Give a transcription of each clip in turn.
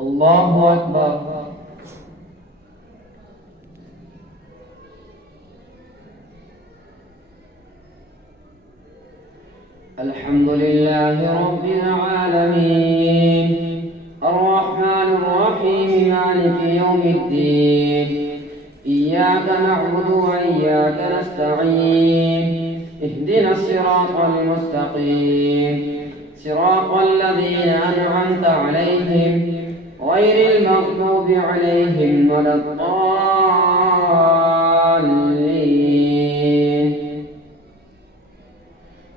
الله أكبر. الحمد لله رب العالمين الرحمن الرحيم مالك يوم الدين إياك نعبد وإياك نستعين اهدنا الصراط المستقيم صراط الذين أنعمت عليهم غير المغضوب عليهم ولا الضالين.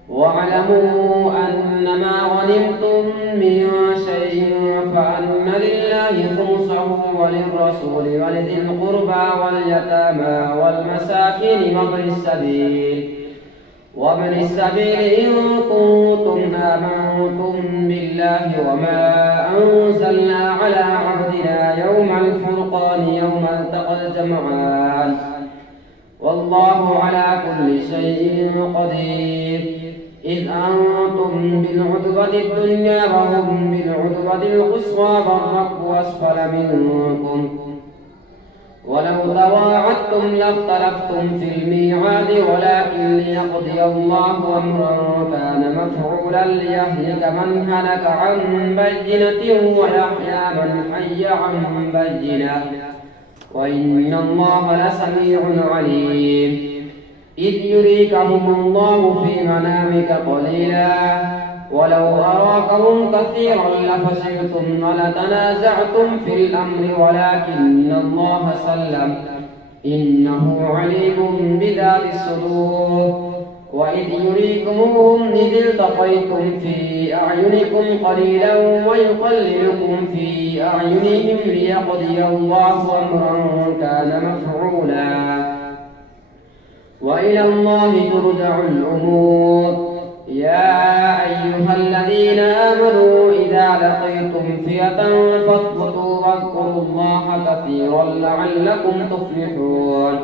واعلموا أن ما غنمتم من شيء فأن لله خمسه وللرسول ولذي القربى واليتامى والمساكين وابن السبيل إن كنتم آمنتم بالله وما أنزلنا على عبدنا يوم الفرقان يوم التقى الجمعان والله على كل شيء قدير. إذ أنتم بالعدوة الدنيا وهم بالعدوة القصوى والركب أسفل منكم ولو تواعدتم لاختلفتم في الميعاد ولكن ليقضي الله أمرا كان مفعولا ليهلك من هلك عن بينة ويحيى من حي عن بينة وإن الله لسميع عليم. إذ يريكهم الله في منامك قليلا ولو أراكهم كثيرا لفشلتم ولتنازعتم في الأمر ولكن الله سلم إنه عليم بذات الصدور. وإذ يريكمهم إذ التقيتم في أعينكم قليلا ويقللكم في أعينهم ليقضي الله أمرا كان مفعولا وإلى الله ترجع الأمور. يا أيها الذين آمنوا إذا لقيتم فئة فاثبتوا واذكروا الله كثيرا لعلكم تفلحون.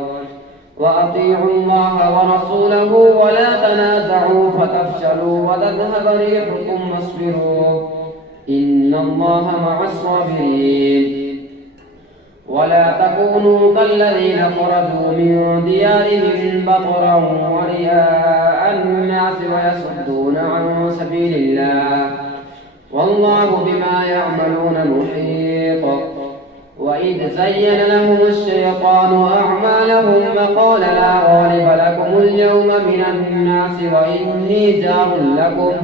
وأطيعوا الله ورسوله ولا تنازعوا فتفشلوا وتذهب ريحكم واصبروا إن الله مع الصابرين. ولا تكونوا كالذين خرجوا من ديارهم بطرا ورئاء الناس ويصدون عن سبيل الله والله بما يعملون محيط. وإذ زين لهم الشيطان أعمالهم وقال لا غالب لكم اليوم من الناس وإني جار لكم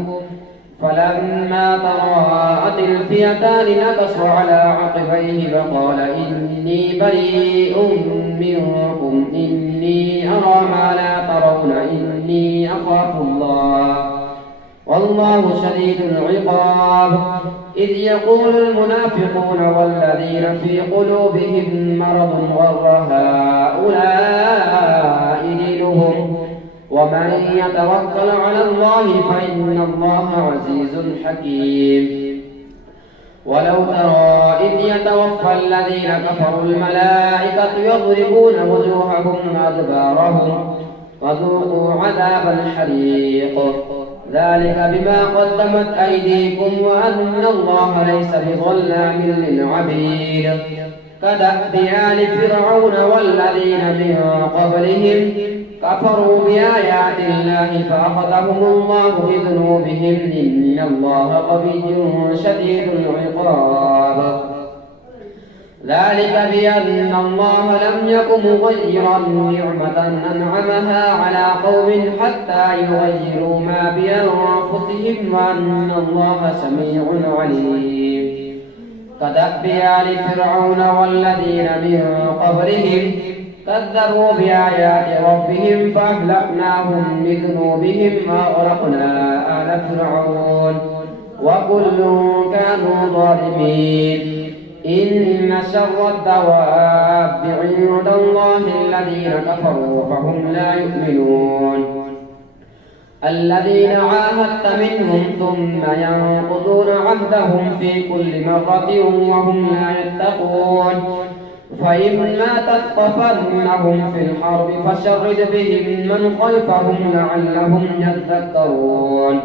فلما تراءت الفئتان نكصوا على عقبيه وقال إني بريء منكم إني أرى ما لا ترون إني أخاف الله والله شديد العقاب. إذ يقول المنافقون والذين في قلوبهم مرض غر هؤلاء دينهم ومن يتوكل على الله فإن الله عزيز حكيم. ولو ترى إذ يتوفى الذين كفروا الملائكة يضربون وجوههم وأدبارهم وذوقوا عذاب الحريق ذلك بما قدمت أيديكم وأن الله ليس بظلام للعبيد. كدأب آل فرعون والذين من قبلهم كفروا بآيات الله فأخذهم الله بذنوبهم إن الله قوي شديد العقاب. ذلك بأن الله لم يكن مغيرا نعمة أنعمها على قوم حتى يغيروا ما بأنفسهم وأن الله سميع عليم. كدأب آل فرعون والذين من قبلهم كذبوا بآيات ربهم فأهلكناهم بذنوبهم وأغرقنا آل فرعون وكل كانوا ظالمين. إن شر الدواب عند الله الذين كفروا فهم لا يؤمنون. الذين عاهدت منهم ثم ينقضون عهدهم في كل مرة وهم لا يتقون. فإما تثقفنهم في الحرب فشرد بهم من خلفهم لعلهم يذكرون.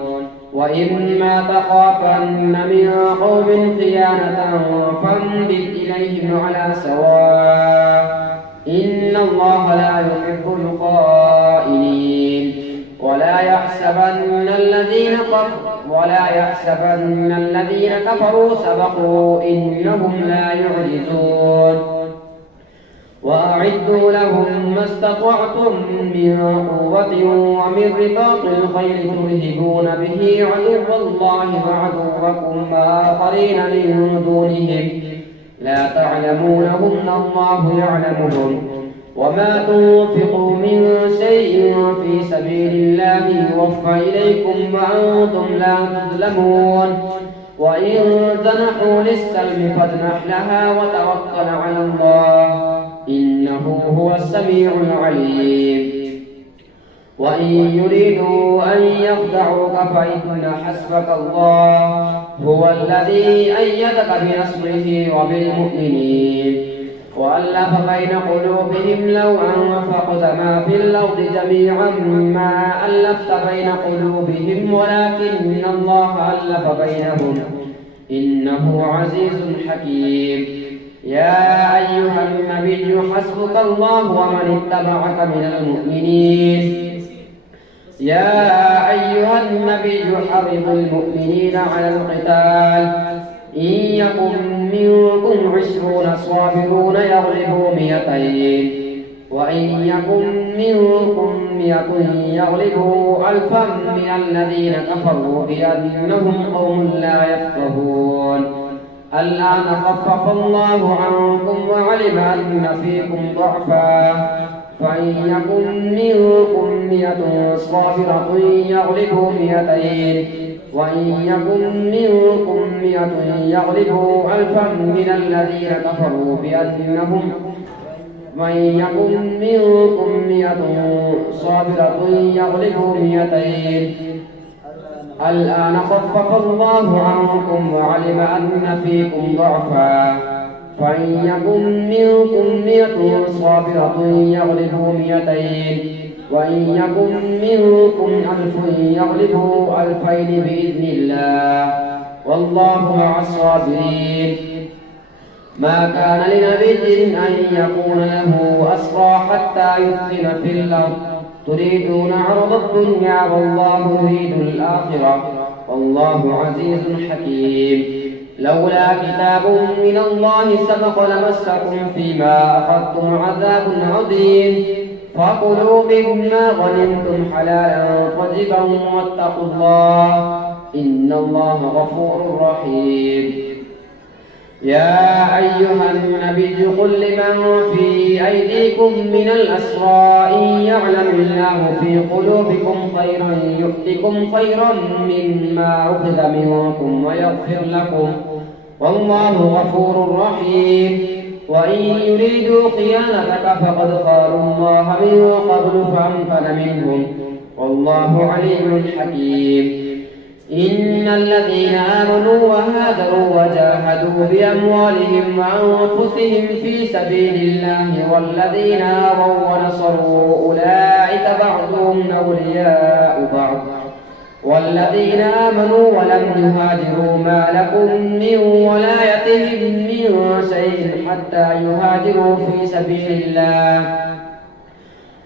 وإما تخافن من قوم خيانة فانبذ إليهم على سواء إن الله لا يحب الخائنين ولا يحسبن الذين كفروا سبقوا إنهم لا يعجزون وأعدوا لهم ما استطعتم من قوة ومن رباط الخيل ترهبون به عدو الله وعدوكم وآخرين من دونهم لا تعلمونهم الله يعلمهم وما تنفقوا من شيء في سبيل الله يوفى إليكم وأنتم لا تظلمون وإن جنحوا للسلم فاجنح لها وتوكل على الله إنه هو السميع العليم وإن يريدوا أن يخدعوك فإن حسبك الله هو الذي أيدك بنصره وبالمؤمنين وألف بين قلوبهم لو أنفقت ما في الأرض جميعا ما ألفت بين قلوبهم ولكن الله ألف بينهم إنه عزيز حكيم يا أيها النبي حسبك الله ومن اتبعك من المؤمنين يا أيها النبي حرض المؤمنين على القتال إن يكن منكم 20 صابرون يغلبوا 200 وإن يكن منكم 100 يغلبوا 1000 من الذين كفروا بأنهم قوم لا يفقهون الآن خفف الله عنكم وعلم أن فيكم ضعفا فإن يكن منكم 100 صابرة يغلبوا 200 وإن يكن منكم 100 يغلبوا 1000 من الذين كفروا بأنهم وإن يكن منكم 100 صابرة يغلبوا 200 الآن خفف الله عنكم وعلم أن فيكم ضعفا فإن يكن منكم 100 صابرة يغلبوا 200 وإن يكن منكم 1000 يغلبوا 2000 بإذن الله والله مع الصابرين ما كان لنبي أن يكون له أسرى حتى يثخن في الأرض تريدون عرض الدنيا والله يريد الآخرة والله عزيز حكيم لولا كتاب من الله سبق لمسكم فيما أخذتم عذاب عظيم فكلوا مما غنمتم حلالا طيبا واتقوا الله إن الله غفور رحيم يا أيها النبي قل لمن في أيديكم من الأسرى إن يعلم الله في قلوبكم خيرا يؤتكم خيرا مما أخذ منكم ويغفر لكم والله غفور رحيم وإن يريدوا خيانتك فقد خانوا الله من قبل فأمكن منهم والله عليم حكيم إن الذين آمنوا وهاجروا وجاهدوا بأموالهم وأنفسهم في سبيل الله والذين آووا ونصروا أولئك بعضهم أولياء بعض والذين آمنوا ولم يهاجروا ما لكم من ولايتهم من شيء حتى يهاجروا في سبيل الله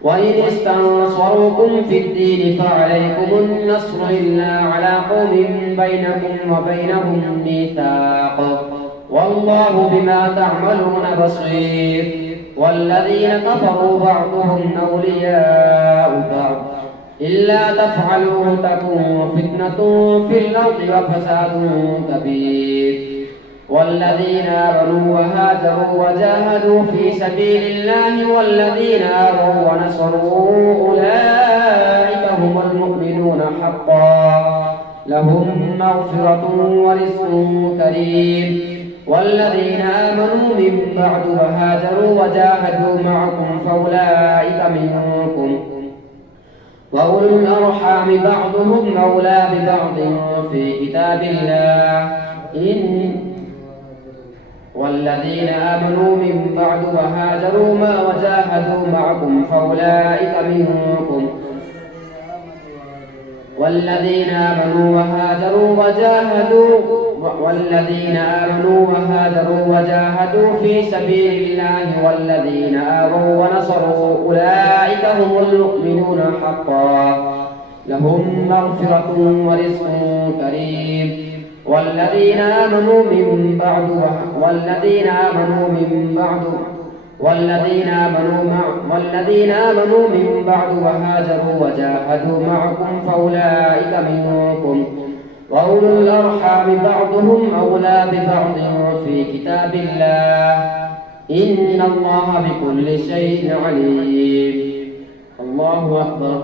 وإن استنصروكم في الدين فعليكم النصر إلا على قوم بينكم وبينهم ميثاق والله بما تعملون بصير والذين كفروا بعضهم أولياء بعض إلا تفعلوا تكن فتنة في الأرض وفساد كبير والذين آمنوا وهاجروا وجاهدوا في سبيل الله والذين آووا ونصروا أولئك هم المؤمنون حقا لهم مغفرة ورزق كريم والذين آمنوا من بعد وهاجروا وجاهدوا معكم فأولئك منكم وأولو الأرحام بعضهم أولى ببعض في كتاب الله والذين آمنوا من بعد وهاجروا وجاهدوا معكم فأولئك منكم والذين آمنوا وهاجروا في سبيل الله والذين آووا ونصروا أولئك هم المؤمنون حقا لهم مغفرة ورزق كريم. والذين آمنوا من بعد وهاجروا وجاهدوا معكم فأولئك منكم وأولو الأرحام بعضهم أولى ببعض في كتاب الله إن الله بكل شيء عليم. الله أكبر.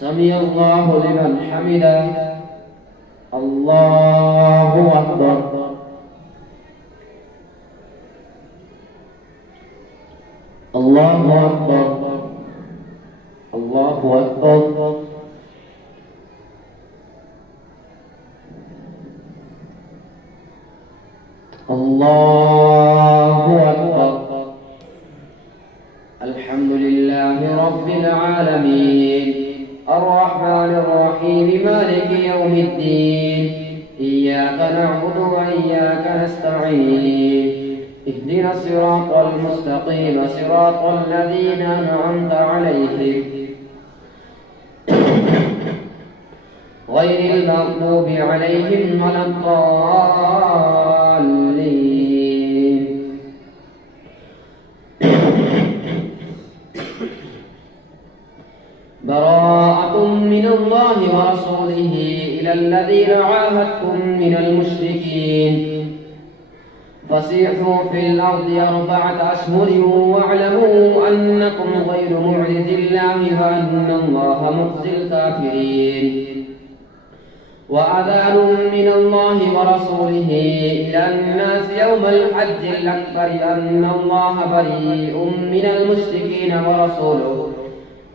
سمع الله لمن حمده. الله أكبر. الله أكبر. الله أكبر. الله أكبر. الحمد لله رب العالمين الرحمن الرحيم مالك يوم الدين إياك نعبد وإياك نستعين اهدنا الصراط المستقيم صراط الذين أنعمت عليهم غير المغضوب عليهم ولا الضالين. براءة من الله ورسوله إلى الذين عاهدتم من المشركين فسيحوا في الأرض 4 أشهر واعلموا أنكم غير معجز الله وأن الله مخزي الكافرين. وأذان من الله ورسوله إلى الناس يوم الحج الأكبر أن الله بريء من المشركين ورسوله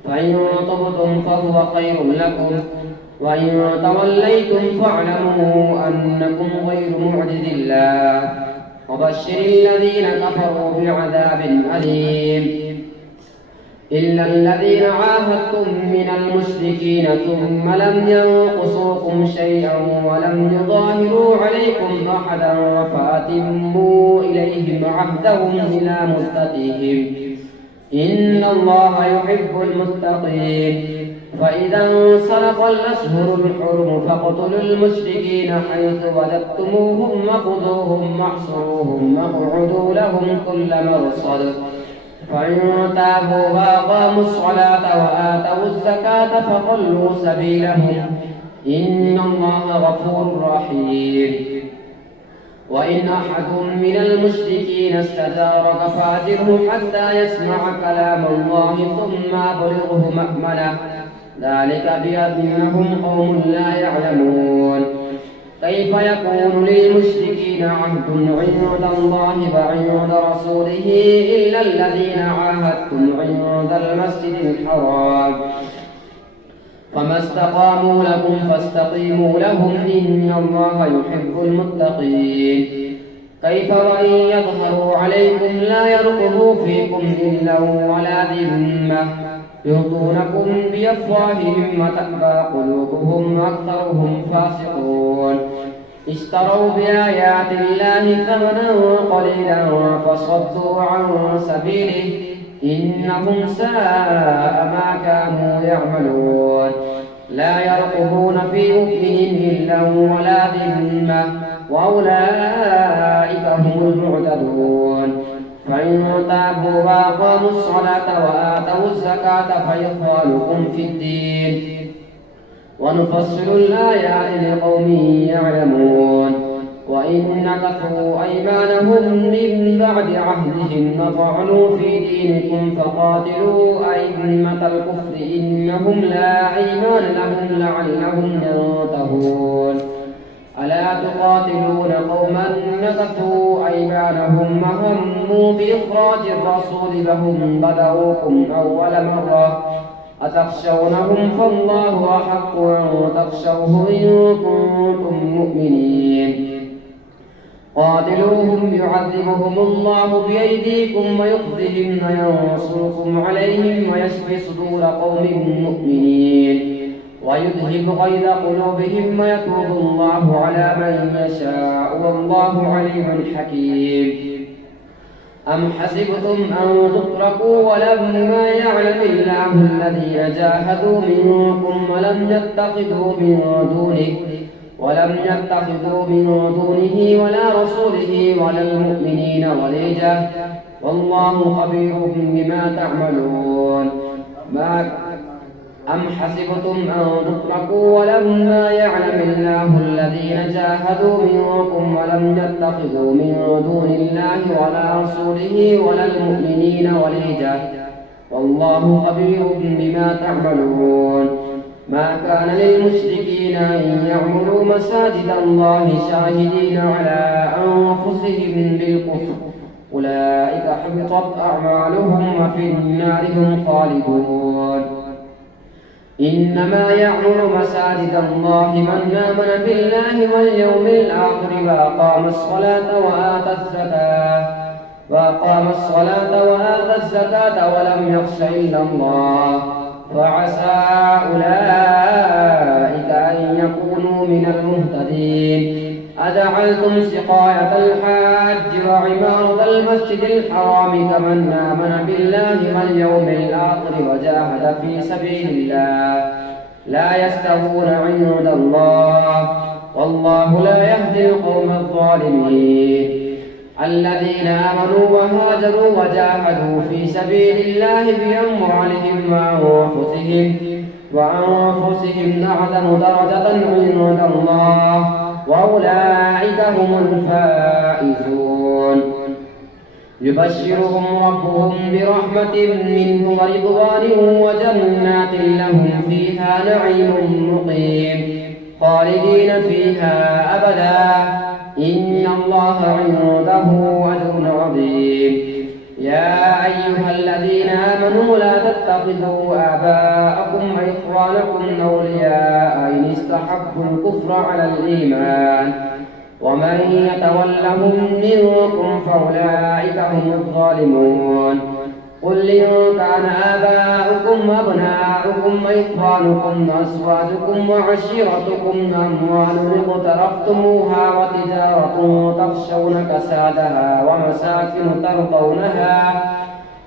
فإن تبتم فهو خير لكم وإن توليتم فاعلموا أنكم غير معجز الله وبشر الذين كفروا بعذاب أليم. إلا الذين عاهدتم من المشركين ثم لم ينقصوكم شيئا ولم يظاهروا عليكم أحدا فأتموا إليهم عهدهم إلى مدتهم إن الله يحب المتقين. فإذا انسلخ الأشهر الحرم فاقتلوا المشركين حيث وجدتموهم وخذوهم واحصروهم واقعدوا لهم كل مرصد فإن تابوا وأقاموا الصلاة وآتوا الزكاة فخلوا سبيلهم إن الله غفور رحيم. وإن أحد من المشركين استجارك فأجره حتى يسمع كلام الله ثم أبلغه مأمنه ذلك بأنهم قوم لا يعلمون. كيف يكون للمشركين عهد عند الله وعند رسوله إلا الذين عاهدتم عند المسجد الحرام فما استقاموا لكم فاستقيموا لهم إن الله يحب المتقين. كيف وإن يظهروا عليكم لا يرقبوا فيكم إلا ولا ذمة يرضونكم بأفواههم وتأبى قلوبهم وأكثرهم فاسقون. اشتروا بآيات الله ثمنا قليلا فصدوا عن سبيله إنهم ساء ما كانوا يعملون. لا يرقبون في مؤمن إلا ولا ذمة وأولئك هم المعتدون. فإن تابوا وأقاموا الصلاة وآتوا الزكاة فإخوانكم في الدين ونفصل الآيات لقوم يعلمون. وإن نكثوا أيمانهم من بعد عهدهم وطعنوا في دينكم فقاتلوا أئمة الكفر إنهم لا أيمان لهم لعلهم ينتهون. ألا تقاتلون قوما نكثوا أيمانهم وهموا بإخراج الرسول وهم بدأوكم أول مرة أتخشونهم فالله أحق أن تخشوه إن كنتم مؤمنين. قاتلوهم يعذبهم الله بأيديكم ويخزهم وينصركم عليهم ويشفي صدور قوم مؤمنين ويذهب غيظ قلوبهم ويتوب الله على من يشاء والله عليم حكيم. أم حسبتم أن تتركوا ولما يعلم الله الذين جاهدوا منكم ولم يتخذوا من دونه ولا رسوله ولا المؤمنين وليجة والله خبير بما تعملون. أم حسبتم أن تتركوا ولما يعلم الله الذين جاهدوا منكم ولم يتخذوا من دون الله ولا رسوله ولا المؤمنين وليجة والله خبير بما تعملون. ما كان للمشركين أن يعمروا مساجد الله شاهدين على أنفسهم بالكفر أولئك حبطت أعمالهم وفي النار هم خالدون. إنما يعمر مساجد الله من آمن بالله واليوم الآخر وأقام الصلاة وآتى الزكاة ولم يخش إلا الله فعسى أولئك أن يكونوا من المهتدين. أجعلتم سقاية الحاج وعمارة المسجد الحرام كمن آمن بالله واليوم الآخر وجاهد في سبيل الله لا يستوون عند الله والله لا يهدي القوم الظالمين. الذين آمنوا وهاجروا وجاهدوا في سبيل الله بأموالهم وأنفسهم أعظم درجة عند الله وأولئك هم الفائزون. يبشرهم ربهم برحمة منه ورضوان وجنات لهم فيها نعيم مقيم خالدين فيها أبدا إن الله عنده أجر عظيم. يا أيها الذين آمنوا لا تتخذوا آباءكم وإخوانكم أولياء إن استحبوا الكفر على الإيمان ومن يتولهم منكم فأولئك هم الظالمون. قل إن كان آباؤكم وأبناؤكم وإخوانكم وأزواجكم وعشيرتكم وأموال اقترفتموها وتجارة تخشون كسادها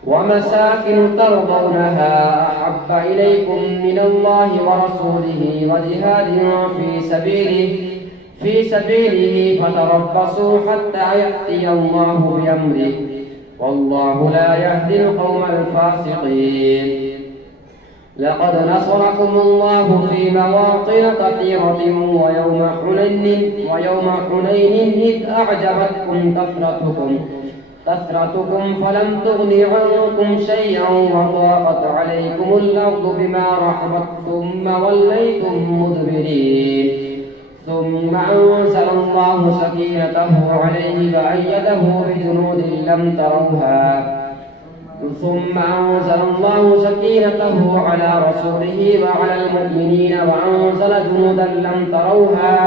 ومساكن ترضونها أحب إليكم من الله ورسوله وجهاد في سبيله فتربصوا حتى يأتي الله بأمره والله لا يهدي القوم الفاسقين. لقد نصركم الله في مواطن كثيرة ويوم حنين إذ أعجبتكم كثرتكم فلم تغن عنكم شيئا وضاقت عليكم الأرض بما رحبت ثم وليتم مدبرين. ثم أنزل الله سكينته عليه وأيده بجنود لم تروها ثم أنزل الله سكينته على رسوله وعلى المؤمنين وأنزل جنودا لم تروها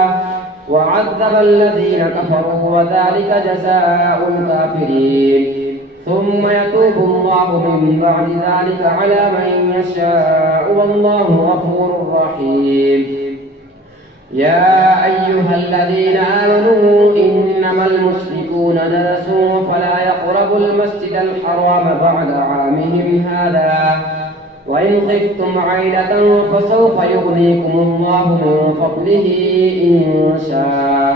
وعذب الذين كفروا وذلك جزاء الكافرين. ثم يتوب الله من بعد ذلك على من يشاء والله غفور رحيم. يا أيها الذين آمنوا إنما المشركون نجس فلا يقربوا المسجد الحرام بعد عامهم هذا وإن خفتم عيلة فسوف يغنيكم الله من فضله إن شاء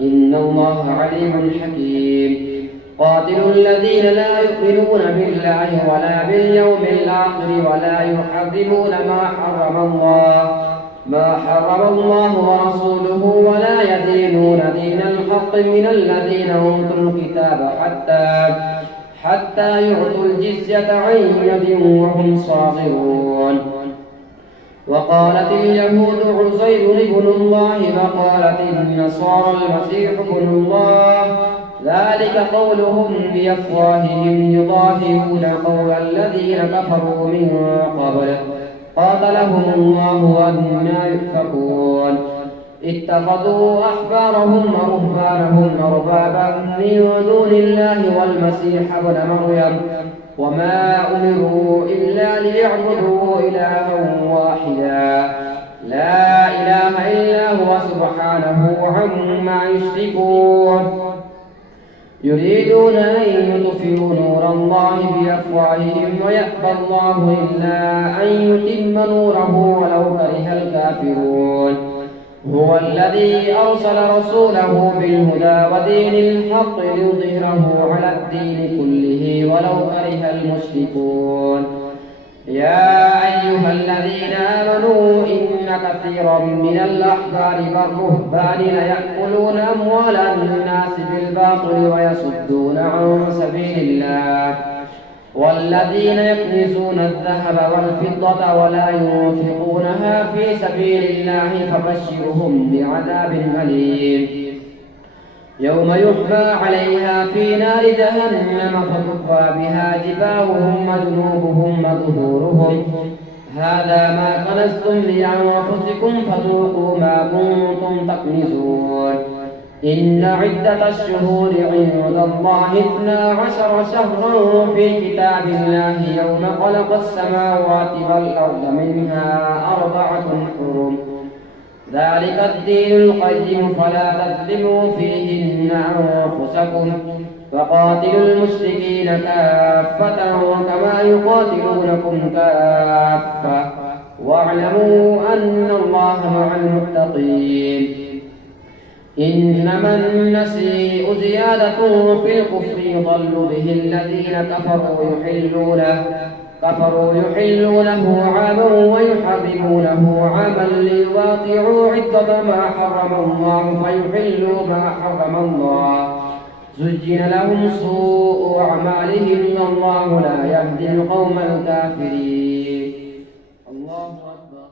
إن الله عليم حكيم. قاتلوا الذين لا يؤمنون بالله ولا باليوم الآخر ولا يحرمون ما حرم الله ورسوله ولا يدينون دين الحق من الذين أوتوا الكتاب حتى يعطوا الجزية عن يد وهم صاغرون. وقالت اليهود عزير ابن الله وقالت النصارى المسيح ابن الله ذلك قولهم بأفواههم يضاهئون قول الذين كفروا من قبل قاتلهم الله أنى يؤفكون. اتخذوا أحبارهم ورهبانهم أربابا من دون الله والمسيح ابن مريم وما أمروا إلا ليعبدوا إلها واحدا لا إله إلا هو سبحانه عما يشركون يريدون أن يطفئوا نور الله بأفواههم ويأبى الله إلا أن يتم نوره ولو كره الكافرون هو الذي أرسل رسوله بالهدى ودين الحق ليظهره على الدين كله ولو كره المشركون يا أيها الذين آمنوا إن كثيرا من الأحبار والرهبان ليأكلون أموال الناس بالباطل ويصدون عن سبيل الله والذين يكنزون الذهب والفضة ولا ينفقونها في سبيل الله فبشرهم بعذاب أليم يوم يحمى عليها في نار جهنم فتكوى بها جباههم وجنوبهم وظهورهم هذا ما كنزتم لأنفسكم فذوقوا ما كنتم تكنزون إن عدة الشهور عند الله 12 شهرا في كتاب الله يوم خلق السماوات والأرض منها 4 حرم ذلك الدين القيم فلا تظلموا فيهن أنفسكم فقاتلوا المشركين كافة كما يقاتلونكم كافة واعلموا أن الله مع المتقين إنما النسيء زيادة في الكفر يضل به الذين كفروا يحلونه عاما ويحرمونه عاما ليواطعوا عدة ما حرم الله فيحلوا ما حرم الله زين لهم سوء أعمالهم والله لا يهدي القوم الكافرين الله أكبر.